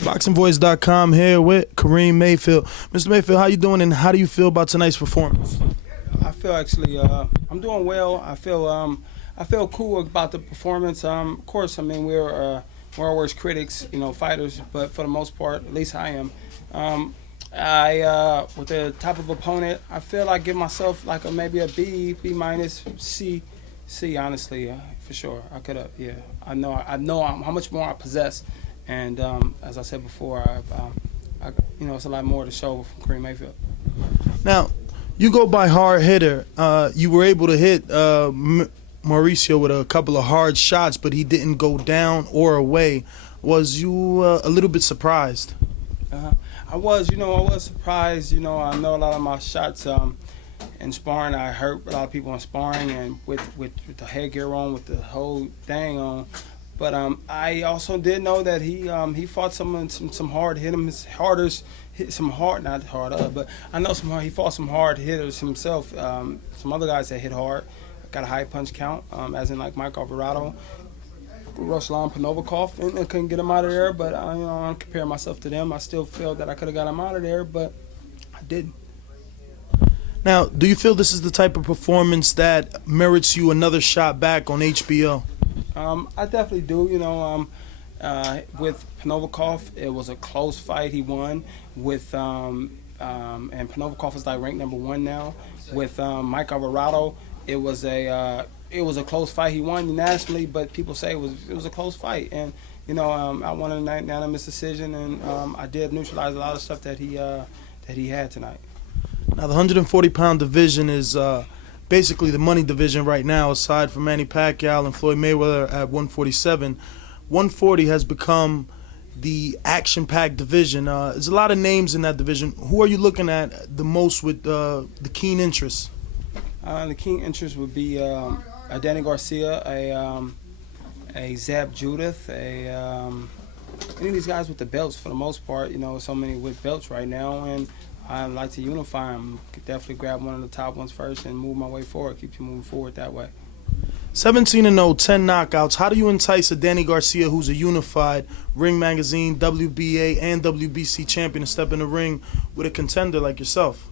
BoxingVoice.com here with Karim Mayfield. Mr. Mayfield, how you doing and how do you feel about tonight's performance? I feel actually I'm doing well. I feel cool about the performance. Of course, I mean we're our worst critics, fighters, but for the most part, at least I am. With the type of opponent, I feel I give myself like maybe a B minus, C, honestly, for sure. I could have, yeah. I know how much more I possess, and as I said before, it's a lot more to show from Karim Mayfield. Now, you go by hard hitter. You were able to hit Mauricio with a couple of hard shots, but he didn't go down or away. Was you a little bit surprised? I was surprised. I know a lot of my shots in sparring, I hurt a lot of people in sparring, and with the headgear on, with the whole thing on. But I also did know that he fought some hard hitters, but I know he fought some hard hitters himself. Some other guys that hit hard, got a high punch count, as in like Mike Alvarado, Ruslan Panovnikov, and I couldn't get him out of there. But I'm comparing myself to them. I still feel that I could have got him out of there, but I didn't. Now, do you feel this is the type of performance that merits you another shot back on HBO? I definitely do. With Panovnikov, it was a close fight. He won with, and Panovnikov is like ranked number 1 now. With Mike Alvarado, it was a close fight. He won unanimously, but people say it was a close fight. And I won a unanimous decision, and I did neutralize a lot of stuff that he had tonight. Now, the 140-pound division is basically the money division right now, aside from Manny Pacquiao and Floyd Mayweather at 147. 140 has become the action-packed division. There's a lot of names in that division. Who are you looking at the most with the keen interest? The keen interest would be Danny Garcia, a Zab Judith, any of these guys with the belts for the most part. So many with belts right now, and I'd like to unify them. Could definitely grab one of the top ones first and move my way forward, keep you moving forward that way. 17-0, 10 knockouts. How do you entice a Danny Garcia who's a unified Ring Magazine, WBA, and WBC champion to step in the ring with a contender like yourself?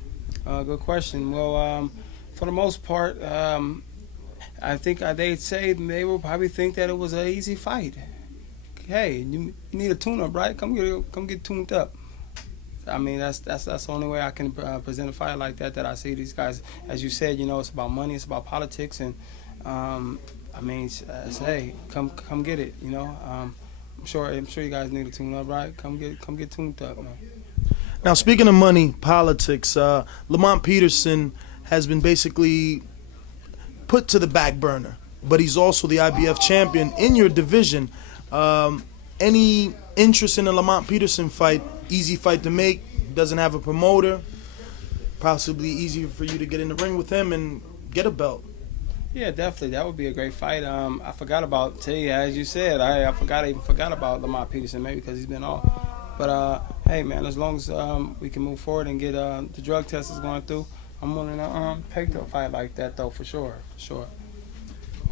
Good question. Well, for the most part, I think they will probably think that it was an easy fight. Hey, you need a tune-up, right? Come get tuned up. I mean, that's the only way I can present a fight like that I see these guys. As you said, it's about money, it's about politics, and hey, come get it. I'm sure you guys need a tune up, right? Come get tuned up, man. Now, speaking of money, politics, Lamont Peterson has been basically put to the back burner, but he's also the IBF champion in your division. Any interest in the Lamont Peterson fight? Easy fight to make, doesn't have a promoter, possibly easier for you to get in the ring with him and get a belt. Yeah, definitely. That would be a great fight. I forgot about, as you said, I even forgot about Lamont Peterson, maybe because he's been off. But, hey, man, as long as we can move forward and get the drug test is going through, I'm willing to take to a fight like that, though, for sure.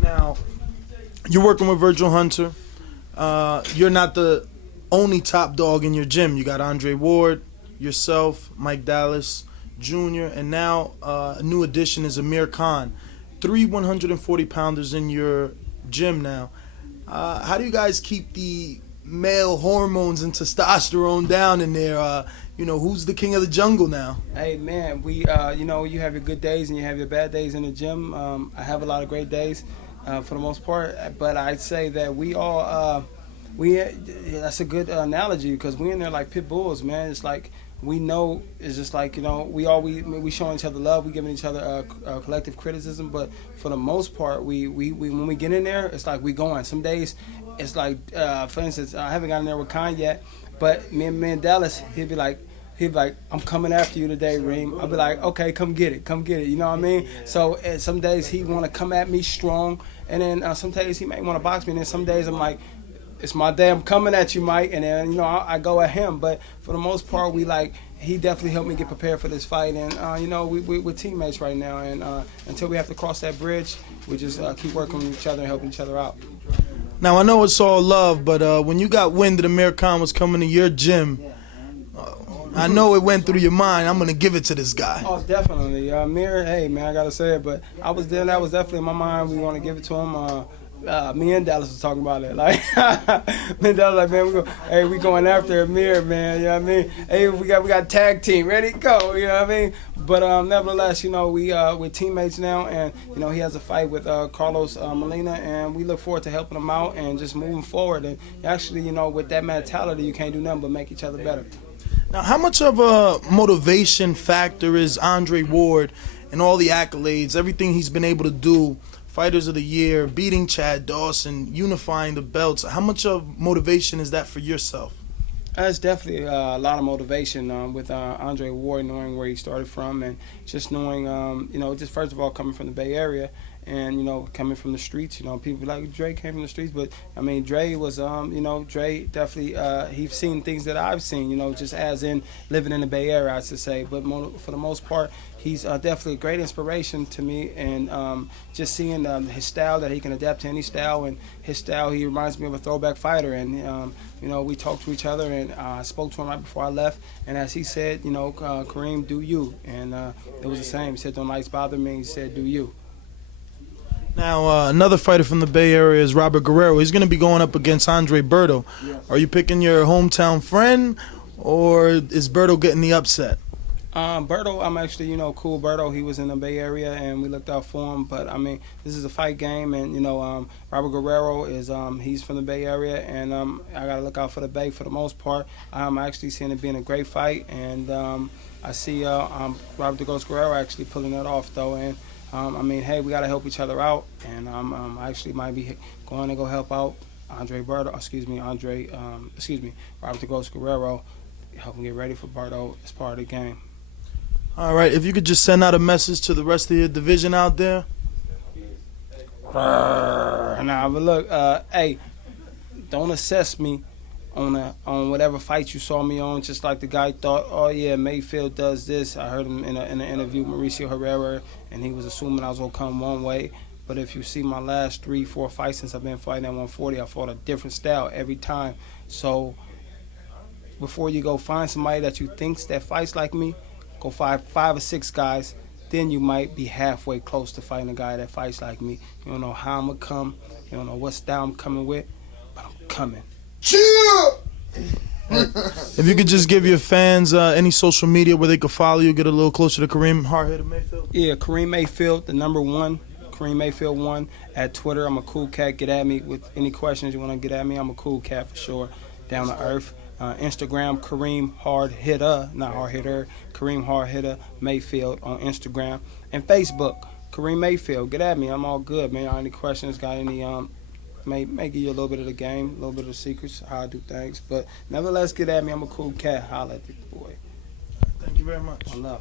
Now, you're working with Virgil Hunter. You're not the only top dog in your gym. You got Andre Ward, yourself, Mike Dallas Jr., and now a new addition is Amir Khan. 3 140-pounders in your gym now. How do you guys keep the male hormones and testosterone down in there? Who's the king of the jungle now? Hey, man, we, you have your good days and you have your bad days in the gym. I have a lot of great days for the most part, but I'd say that we all, that's a good analogy because we in there like pit bulls, man. It's like we know, it's just like, we showing each other love, we giving each other collective criticism, but for the most part, we when we get in there, it's like we going. Some days, it's like, for instance, I haven't gotten there with Khan yet, but me and Dallas, he'd be like, I'm coming after you today, Reem. I'll be like, okay, come get it, you know what I mean? So some days he want to come at me strong, and then some days he might want to box me, and then some days I'm like, it's my day, I'm coming at you, Mike, and then, I go at him. But for the most part, he definitely helped me get prepared for this fight, and, we're teammates right now, and until we have to cross that bridge, we just keep working with each other and helping each other out. Now I know it's all love, but when you got wind that Amir Khan was coming to your gym, I know it went through your mind. I'm gonna give it to this guy. Oh, definitely. Amir, hey, man, I got to say it, but I was there. That was definitely in my mind. We want to give it to him. Me and Dallas was talking about it. Like, me and Dallas like, man, we going after Amir, man. You know what I mean? Hey, we got tag team. Ready? Go. You know what I mean? But nevertheless, we're teammates now, and, he has a fight with Carlos Molina, and we look forward to helping him out and just moving forward. And actually, with that mentality, you can't do nothing but make each other better. Now, how much of a motivation factor is Andre Ward and all the accolades, everything he's been able to do, Fighters of the Year, beating Chad Dawson, unifying the belts? How much of motivation is that for yourself? That's definitely a lot of motivation with Andre Ward, knowing where he started from, and just knowing, just first of all, coming from the Bay Area, and, coming from the streets. People like Dre came from the streets, but, Dre was, Dre definitely, he's seen things that I've seen, just as in living in the Bay Area, I should say. But for the most part, he's definitely a great inspiration to me, and just seeing his style, that he can adapt to any style, and his style, he reminds me of a throwback fighter. And, we talked to each other, and I spoke to him right before I left, and as he said, Karim, do you. And it was the same. He said, don't lights bother me. He said, do you. Now, another fighter from the Bay Area is Robert Guerrero. He's going to be going up against Andre Berto. Yes. Are you picking your hometown friend, or is Berto getting the upset? Berto, I'm actually, cool. Berto, he was in the Bay Area, and we looked out for him. But, this is a fight game, and, Robert Guerrero is, he's from the Bay Area, and I got to look out for the Bay for the most part. I'm actually seeing it being a great fight, and I see Robert the Ghost Guerrero actually pulling that off, though. And, hey, we got to help each other out, and I actually might be going to go help out Robert the Ghost Guerrero, help him get ready for Berto as part of the game. All right, if you could just send out a message to the rest of your division out there. Nah, but look, hey, don't assess me on whatever fight you saw me on. Just like the guy thought, oh yeah, Mayfield does this. I heard him in an interview with Mauricio Herrera, and he was assuming I was gonna come one way. But if you see my last 3-4 fights since I've been fighting at 140, I fought a different style every time. So before you go find somebody that you thinks that fights like me, go five or six guys. Then you might be halfway close to fighting a guy that fights like me. You don't know how I'm gonna come. You don't know what style I'm coming with, but I'm coming. Chill! If you could just give your fans any social media where they could follow you, get a little closer to Karim Hardhead Mayfield. Yeah, Karim Mayfield, the number 1. Karim Mayfield 1 at Twitter. I'm a cool cat. Get at me with any questions you want to get at me. I'm a cool cat for sure. Down to earth. Instagram, Karim Hard Hitter, not Hard Hitter, Karim Hard Hitter Mayfield on Instagram. And Facebook, Karim Mayfield. Get at me. I'm all good, man. Any questions? Got any? May give you a little bit of the game, a little bit of the secrets, how I do things. But nevertheless, get at me. I'm a cool cat. Holla at the boy. Thank you very much. I love.